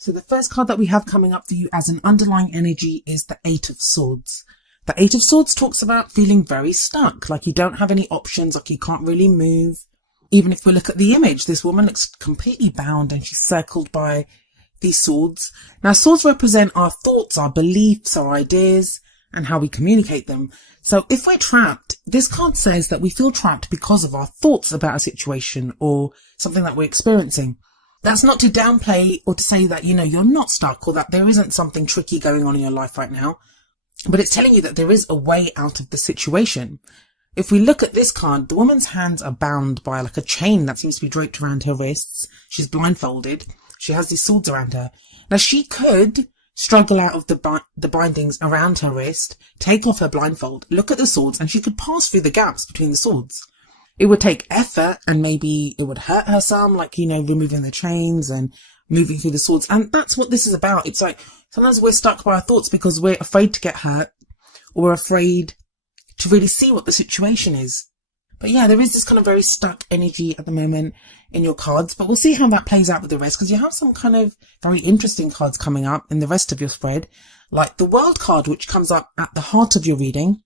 So the first card that we have coming up for you as an underlying energy is the Eight of Swords. The Eight of Swords talks about feeling very stuck, like you don't have any options, like you can't really move. Even if we look at the image, this woman looks completely bound and she's circled by these swords. Now, swords represent our thoughts, our beliefs, our ideas, and how we communicate them. So if we're trapped, this card says that we feel trapped because of our thoughts about a situation or something that we're experiencing. That's not to downplay or to say that, you're not stuck or that there isn't something tricky going on in your life right now. But it's telling you that there is a way out of the situation. If we look at this card, the woman's hands are bound by like a chain that seems to be draped around her wrists. She's blindfolded. She has these swords around her. Now she could struggle out of the bindings around her wrist, take off her blindfold, look at the swords, and she could pass through the gaps between the swords. It would take effort and maybe it would hurt her some, like, removing the chains and moving through the swords. And that's what this is about. It's like sometimes we're stuck by our thoughts because we're afraid to get hurt or we're afraid to really see what the situation is. But yeah, there is this kind of very stuck energy at the moment in your cards, but we'll see how that plays out with the rest, because you have some kind of very interesting cards coming up in the rest of your spread, like the World card, which comes up at the heart of your reading.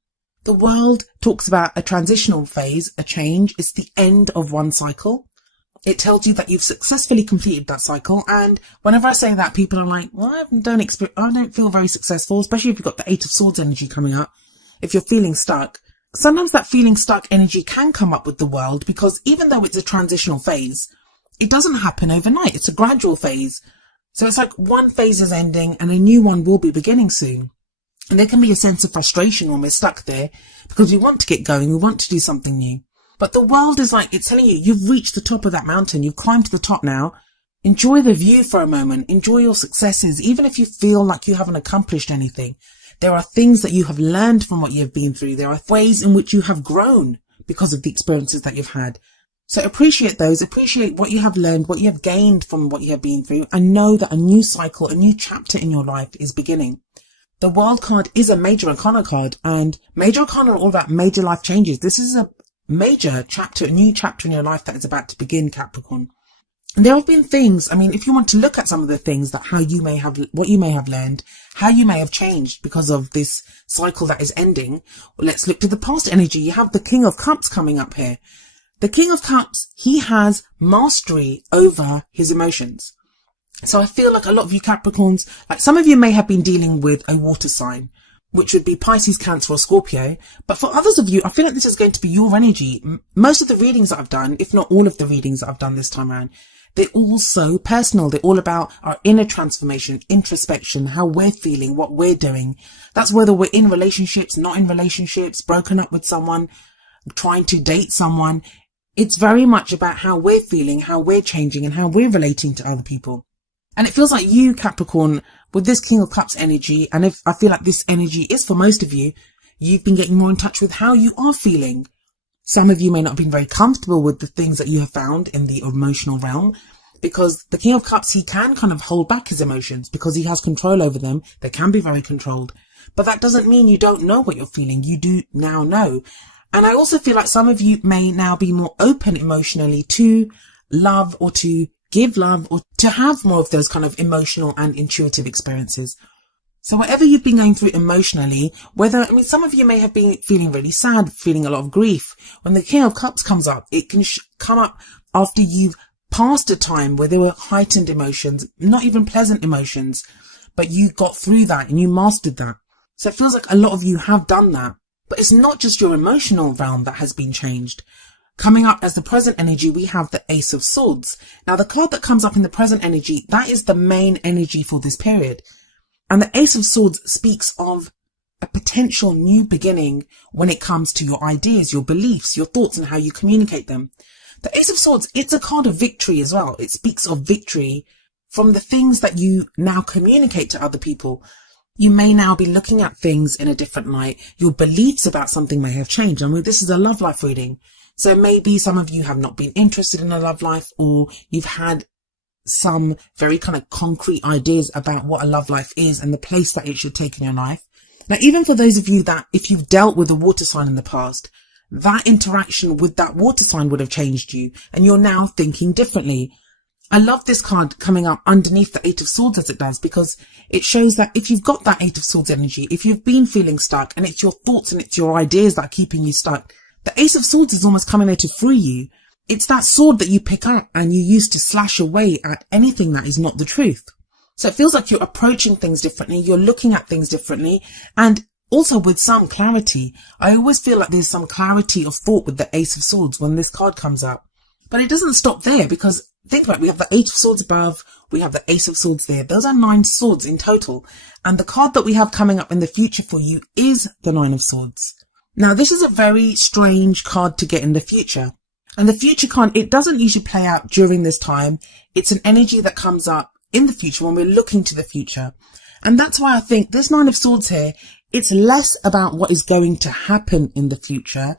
The World talks about a transitional phase, a change. It's the end of one cycle. It tells you that you've successfully completed that cycle. And whenever I say that, people are like, well, I don't feel very successful, especially if you've got the Eight of Swords energy coming up. If you're feeling stuck, sometimes that feeling stuck energy can come up with the World, because even though it's a transitional phase, it doesn't happen overnight. It's a gradual phase. So it's like one phase is ending and a new one will be beginning soon. And there can be a sense of frustration when we're stuck there because we want to get going. We want to do something new. But the World is like, it's telling you, you've reached the top of that mountain. You've climbed to the top now. Enjoy the view for a moment. Enjoy your successes. Even if you feel like you haven't accomplished anything, there are things that you have learned from what you've been through. There are ways in which you have grown because of the experiences that you've had. So appreciate those. Appreciate what you have learned, what you have gained from what you have been through, and know that a new cycle, a new chapter in your life is beginning. The World card is a major arcana card, and major arcana are all about major life changes. This is a major chapter, a new chapter in your life that is about to begin, Capricorn. And there have been things, if you want to look at some of the things that what you may have learned, how you may have changed because of this cycle that is ending, well, let's look to the past energy. You have the King of Cups coming up here. The King of Cups, he has mastery over his emotions. So I feel like a lot of you Capricorns, like some of you may have been dealing with a water sign, which would be Pisces, Cancer or Scorpio. But for others of you, I feel like this is going to be your energy. Most of the readings that I've done, if not all of the readings that I've done this time around, they're all so personal. They're all about our inner transformation, introspection, how we're feeling, what we're doing. That's whether we're in relationships, not in relationships, broken up with someone, trying to date someone. It's very much about how we're feeling, how we're changing and how we're relating to other people. And it feels like you, Capricorn, with this King of Cups energy, and if I feel like this energy is for most of you, you've been getting more in touch with how you are feeling. Some of you may not have been very comfortable with the things that you have found in the emotional realm, because the King of Cups, he can kind of hold back his emotions because he has control over them. They can be very controlled, but that doesn't mean you don't know what you're feeling. You do now know. And I also feel like some of you may now be more open emotionally to love or to give love or to have more of those kind of emotional and intuitive experiences. So whatever you've been going through emotionally, some of you may have been feeling really sad, feeling a lot of grief. When the King of Cups comes up, it can come up after you've passed a time where there were heightened emotions, not even pleasant emotions, but you got through that and you mastered that. So it feels like a lot of you have done that. But it's not just your emotional realm that has been changed. Coming up as the present energy, we have the Ace of Swords. Now, the card that comes up in the present energy, that is the main energy for this period. And the Ace of Swords speaks of a potential new beginning when it comes to your ideas, your beliefs, your thoughts, and how you communicate them. The Ace of Swords, it's a card of victory as well. It speaks of victory from the things that you now communicate to other people. You may now be looking at things in a different light. Your beliefs about something may have changed. This is a love life reading. So maybe some of you have not been interested in a love life, or you've had some very kind of concrete ideas about what a love life is and the place that it should take in your life. Now, even for those of you that if you've dealt with a water sign in the past, that interaction with that water sign would have changed you and you're now thinking differently. I love this card coming up underneath the Eight of Swords as it does, because it shows that if you've got that Eight of Swords energy, if you've been feeling stuck and it's your thoughts and it's your ideas that are keeping you stuck, the Ace of Swords is almost coming there to free you. It's that sword that you pick up and you use to slash away at anything that is not the truth. So it feels like you're approaching things differently, you're looking at things differently, and also with some clarity. I always feel like there's some clarity of thought with the Ace of Swords when this card comes up. But it doesn't stop there, because think about it, we have the Eight of Swords above, we have the Ace of Swords there. Those are 9 swords in total. And the card that we have coming up in the future for you is the Nine of Swords. Now, this is a very strange card to get in the future. And the future card, it doesn't usually play out during this time. It's an energy that comes up in the future when we're looking to the future. And that's why I think this Nine of Swords here, it's less about what is going to happen in the future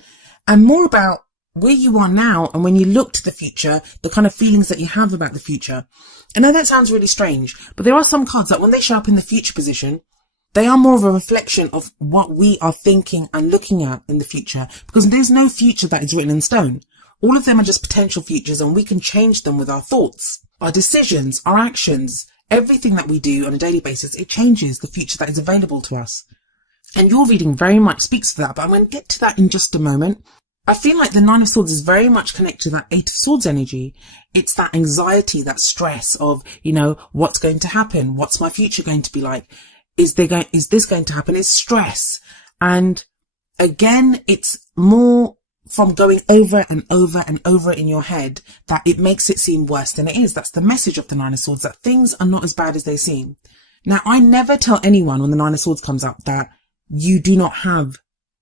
and more about where you are now, and when you look to the future, the kind of feelings that you have about the future. I know that sounds really strange, but there are some cards that when they show up in the future position, they are more of a reflection of what we are thinking and looking at in the future, because there's no future that is written in stone. All of them are just potential futures, and we can change them with our thoughts, our decisions, our actions. Everything that we do on a daily basis, it changes the future that is available to us. And your reading very much speaks for that, but I'm going to get to that in just a moment. I feel like the Nine of Swords is very much connected to that Eight of Swords energy. It's that anxiety, that stress of, what's going to happen? What's my future going to be like? Is this going to happen? It's stress. And again, it's more from going over and over and over in your head that it makes it seem worse than it is. That's the message of the Nine of Swords, that things are not as bad as they seem. Now, I never tell anyone when the Nine of Swords comes up that you do not have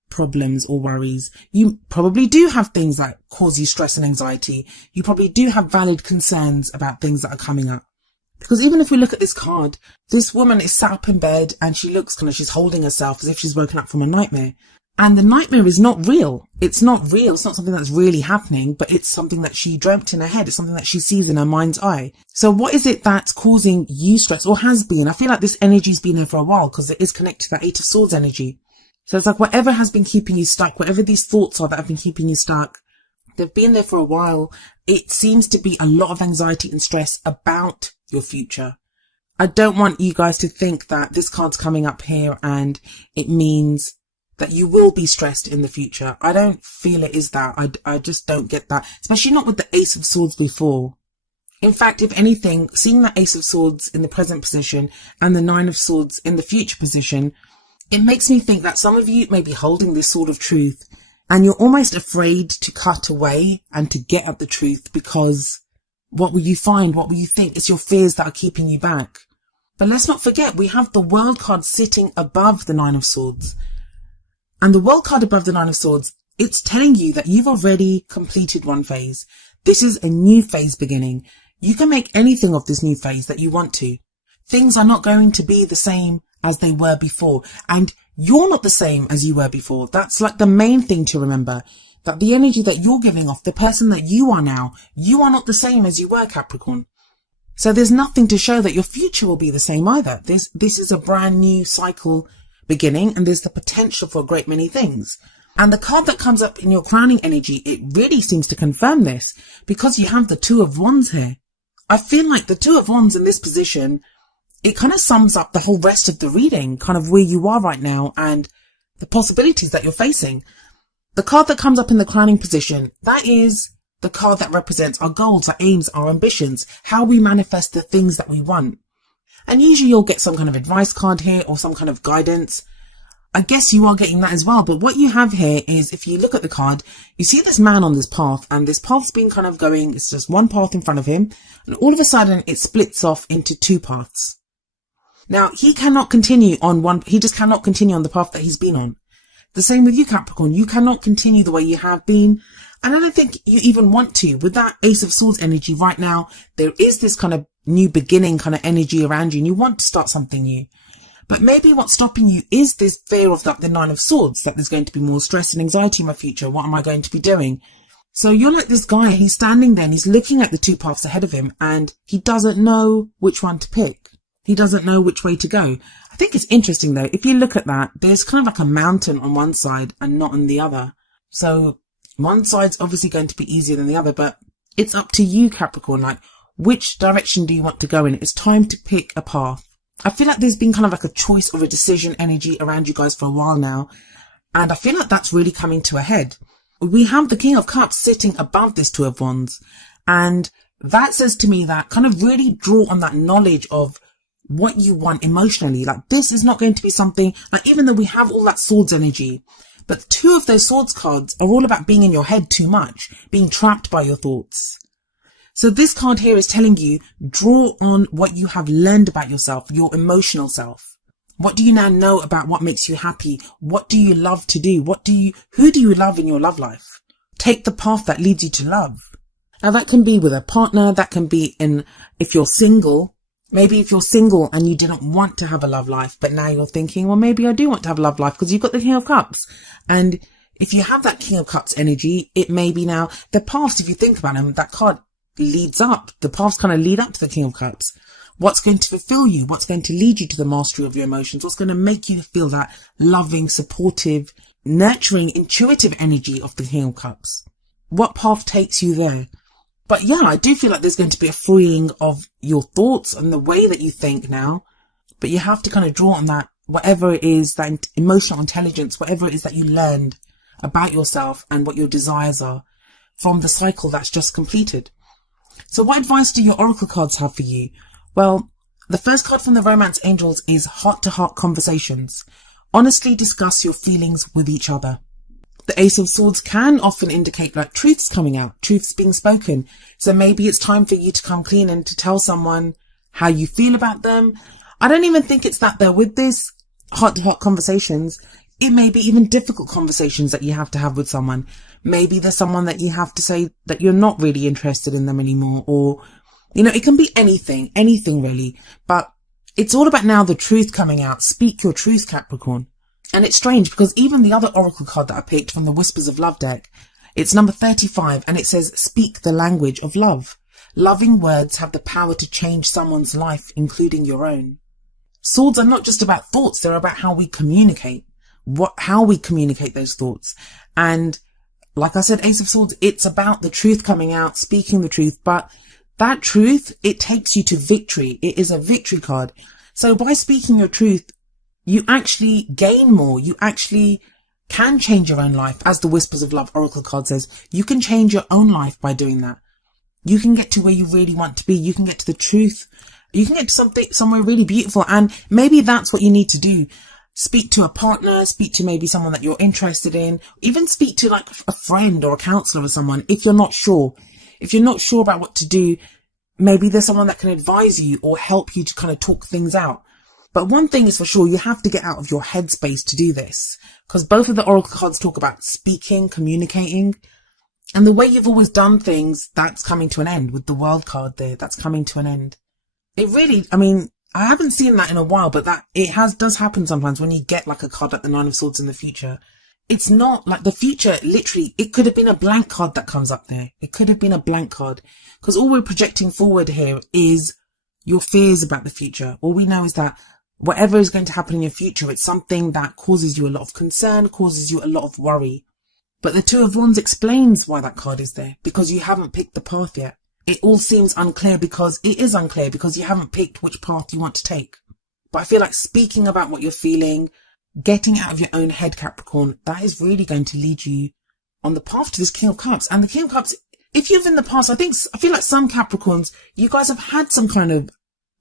problems or worries. You probably do have things that cause you stress and anxiety. You probably do have valid concerns about things that are coming up. Because even if we look at this card, this woman is sat up in bed and she looks she's holding herself as if she's woken up from a nightmare. And the nightmare is not real. It's not real. It's not something that's really happening, but it's something that she dreamt in her head. It's something that she sees in her mind's eye. So what is it that's causing you stress, or has been? I feel like this energy's been there for a while because it is connected to that Eight of Swords energy. So it's like whatever has been keeping you stuck, whatever these thoughts are that have been keeping you stuck, they've been there for a while. It seems to be a lot of anxiety and stress about your future. I don't want you guys to think that this card's coming up here and it means that you will be stressed in the future. I don't feel it is that. I just don't get that, especially not with the Ace of Swords before. In fact, if anything, seeing that Ace of Swords in the present position and the Nine of Swords in the future position, it makes me think that some of you may be holding this sword of truth and you're almost afraid to cut away and to get at the truth, because what will you find? What will you think? It's your fears that are keeping you back. But let's not forget, we have the World card sitting above the Nine of Swords. And the World card above the Nine of Swords, it's telling you that you've already completed one phase. This is a new phase beginning. You can make anything of this new phase that you want to. Things are not going to be the same as they were before. And you're not the same as you were before. That's like the main thing to remember. That the energy that you're giving off, the person that you are now, you are not the same as you were, Capricorn. So there's nothing to show that your future will be the same either. This is a brand new cycle beginning, and there's the potential for a great many things. And the card that comes up in your crowning energy, it really seems to confirm this, because you have the Two of Wands here. I feel like the Two of Wands in this position, it kind of sums up the whole rest of the reading, kind of where you are right now and the possibilities that you're facing. The card that comes up in the crowning position, that is the card that represents our goals, our aims, our ambitions, how we manifest the things that we want. And usually you'll get some kind of advice card here or some kind of guidance. I guess you are getting that as well. But what you have here is, if you look at the card, you see this man on this path, and this path's been kind of going, it's just one path in front of him. And all of a sudden it splits off into two paths. Now he cannot continue on one, he just cannot continue on the path that he's been on. The same with you, Capricorn. You cannot continue the way you have been. And I don't think you even want to. With that Ace of Swords energy right now, there is this kind of new beginning kind of energy around you, and you want to start something new. But maybe what's stopping you is this fear of the Nine of Swords, that there's going to be more stress and anxiety in my future. What am I going to be doing? So you're like this guy, he's standing there and he's looking at the two paths ahead of him, and he doesn't know which one to pick. He doesn't know which way to go. I think it's interesting though, if you look at that, there's kind of like a mountain on one side and not on the other. So one side's obviously going to be easier than the other, but it's up to you, Capricorn. Like, Which direction do you want to go in? It's time to pick a path. I feel like there's been kind of like a choice or a decision energy around you guys for a while now. And I feel like that's really coming to a head. We have the King of Cups sitting above this Two of Wands. And that says to me that kind of really draw on that knowledge of what you want emotionally. Like, this is not going to be something, like, even though we have all that Swords energy, but two of those Swords cards are all about being in your head too much, being trapped by your thoughts. So this card here is telling you, draw on what you have learned about yourself, your emotional self. What do you now know about what makes you happy? What do you love to do? Who do you love in your love life? Take the path that leads you to love. Now that can be with a partner, that can be if you're single. Maybe if you're single and you didn't want to have a love life, but now you're thinking, well, maybe I do want to have a love life because you've got the King of Cups. And if you have that King of Cups energy, it may be now the paths, if you think about them, that card leads up. The paths kind of lead up to the King of Cups. What's going to fulfill you? What's going to lead you to the mastery of your emotions? What's going to make you feel that loving, supportive, nurturing, intuitive energy of the King of Cups? What path takes you there? But yeah, I do feel like there's going to be a freeing of your thoughts and the way that you think now. But you have to kind of draw on that, whatever it is, that emotional intelligence, whatever it is that you learned about yourself and what your desires are from the cycle that's just completed. So what advice do your oracle cards have for you? Well, the first card from the Romance Angels is heart-to-heart conversations. Honestly discuss your feelings with each other. The Ace of Swords can often indicate like truths coming out, truths being spoken. So maybe it's time for you to come clean and to tell someone how you feel about them. I don't even think it's that though. With this heart-to-heart conversations, it may be even difficult conversations that you have to have with someone. Maybe there's someone that you have to say that you're not really interested in them anymore, or, you know, it can be anything really. But it's all about now the truth coming out. Speak your truth, Capricorn. And it's strange because even the other oracle card that I picked from the Whispers of Love deck, it's number 35 and it says, speak the language of love. Loving words have the power to change someone's life, including your own. Swords are not just about thoughts, they're about how we communicate. How we communicate those thoughts. And like I said, Ace of Swords, it's about the truth coming out, speaking the truth. But that truth, it takes you to victory. It is a victory card. So by speaking your truth, you actually gain more. You actually can change your own life. As the Whispers of Love oracle card says, you can change your own life by doing that. You can get to where you really want to be. You can get to the truth. You can get to somewhere really beautiful. And maybe that's what you need to do. Speak to a partner, speak to maybe someone that you're interested in, even speak to like a friend or a counselor or someone if you're not sure. If you're not sure about what to do, maybe there's someone that can advise you or help you to kind of talk things out. But one thing is for sure, you have to get out of your headspace to do this, because both of the oracle cards talk about speaking, communicating, and the way you've always done things, that's coming to an end. With the World card there, that's coming to an end. It really, I mean, I haven't seen that in a while, but that does happen sometimes when you get like a card like the Nine of Swords in the future. It's not like the future, literally, it could have been a blank card that comes up there. It could have been a blank card, because all we're projecting forward here is your fears about the future. All we know is that whatever is going to happen in your future, it's something that causes you a lot of concern, causes you a lot of worry. But the Two of Wands explains why that card is there, because you haven't picked the path yet. It all seems unclear because it is unclear because you haven't picked which path you want to take. But I feel like speaking about what you're feeling, getting out of your own head, Capricorn, that is really going to lead you on the path to this King of Cups. And the King of Cups, if you've in the past, I feel like some Capricorns, you guys have had some kind of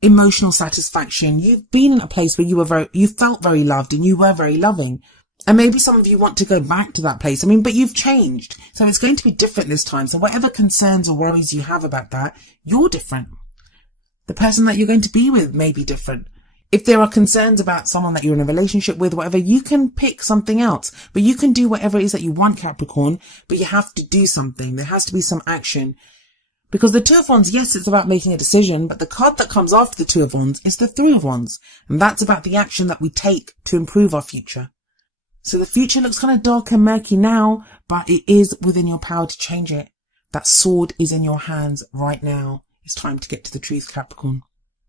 emotional satisfaction. You've been in a place where you felt very loved and you were very loving. And maybe some of you want to go back to that place. I mean, but you've changed. So it's going to be different this time. So whatever concerns or worries you have about that, you're different. The person that you're going to be with may be different. If there are concerns about someone that you're in a relationship with, whatever, you can pick something else. But you can do whatever it is that you want, Capricorn. But you have to do something. There has to be some action. Because the Two of Wands, yes, it's about making a decision. But the card that comes after the Two of Wands is the Three of Wands. And that's about the action that we take to improve our future. So the future looks kind of dark and murky now, but it is within your power to change it. That sword is in your hands right now. It's time to get to the truth, Capricorn.